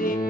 sing.